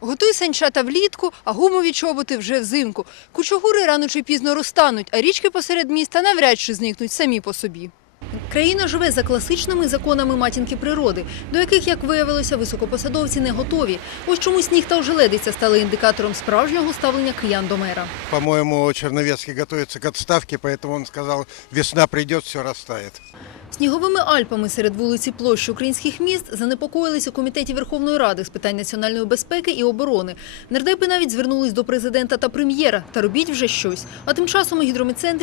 Готуй санчата влітку, а гумові чоботи вже взимку. Кучугури рано чи пізно розтануть, а річки посеред міста навряд чи зникнуть самі по собі. Країна живе за класичними законами матінки природи, до яких, як виявилося, високопосадовці не готові. Ось чому сніг та ожеледиця стали індикатором справжнього ставлення киян до мера. По-моему, Черновецкий готовится к отставке, поэтому он сказал, весна придет, все растает. Сніговими Альпами серед вулиць і площ українських міст занепокоїлись у комітеті Верховної Ради з питань національної безпеки і оборони. Нардепи навіть звернулись до президента та прем'єра та робіть вже щось. А тим часом у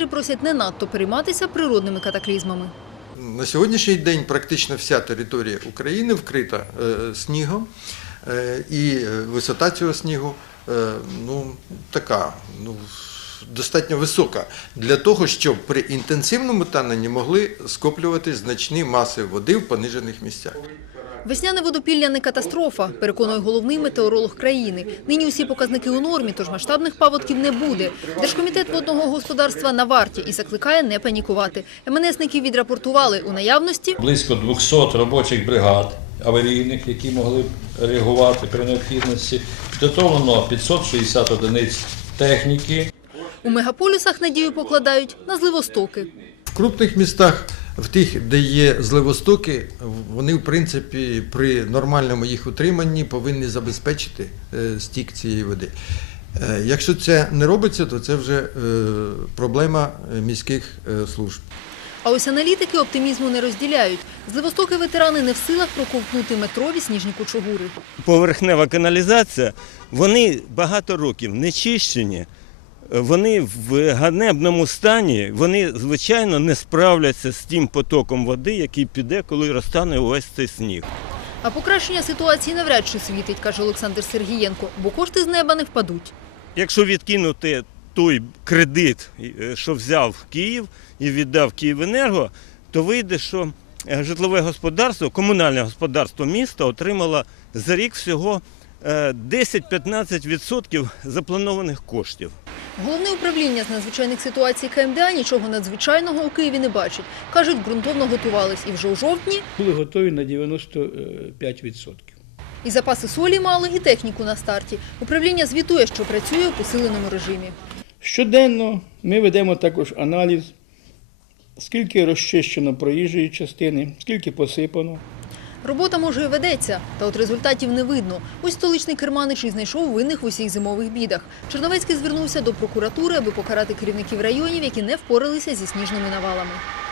просять не надто перейматися природними катаклізмами. На сьогоднішній день практично вся територія України вкрита е, снігом, е, і е, висота цього снігу ну, така, ну, достатньо висока для того, щоб при інтенсивному таненні могли скоплюватись значні маси води в понижених місцях. Весняне водопілля не катастрофа, переконує головний метеоролог країни. Нині усі показники у нормі, тож масштабних паводків не буде. Держкомітет водного господарства на варті і закликає не панікувати. МНСники відрапортували у наявності близько 200 робочих бригад аварійних, які могли б реагувати при необхідності. Підготовлено 560 одиниць техніки. У мегаполісах надію покладають на зливостоки. В крупних містах, в тих, де є зливостоки, вони, в принципі, при нормальному їх утриманні повинні забезпечити е, стік цієї води. Е, Якщо це не робиться, то це вже е, проблема міських служб. А ось аналітики оптимізму не розділяють. Зливостоки ветерани не в силах проковтнути метрові сніжні кучугури. поверхнева каналізація, вони багато років не чищені, вони в ганебному стані, вони, звичайно, не справляться з тим потоком води, який піде, коли розтане увесь цей сніг. А покращення ситуації навряд чи світить, каже Олександр Сергієнко, бо кошти з неба не впадуть. Якщо відкинути той кредит, е, що взяв Київ і віддав Київенерго, то вийде, що е, житлове господарство, комунальне господарство міста отримало за рік всього 10-15% запланованих коштів. Головне управління з надзвичайних ситуацій КМДА нічого надзвичайного у Києві не бачить. Кажуть, ґрунтовно готувались і вже у жовтні, були готові на 95%. і запаси солі мали, і техніку на старті. Управління звітує, що працює у посиленому режимі. Щоденно ми ведемо також аналіз, скільки розчищено проїжджої частини, скільки посипано. Робота може і ведеться, та от результатів не видно. Ось столичний керманич і знайшов винних в усіх зимових бідах. Черновецький звернувся до прокуратури, аби покарати керівників районів, які не впоралися зі сніжними навалами.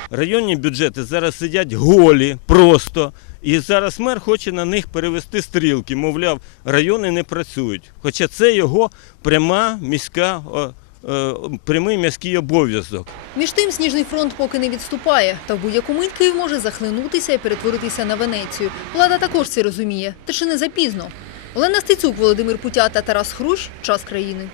Районні бюджети зараз сидять голі, просто. І зараз мер хоче на них перевести стрілки. Мовляв, райони не працюють. Хоча це його пряма міська, прямий міський обов'язок. Між тим сніжний фронт поки не відступає, та в будь-яку мить Київ може захлинутися і перетворитися на Венецію. Влада також це розуміє, та чи не запізно. Олена Стецюк, Володимир Путя та Тарас Хрущ. Час країни.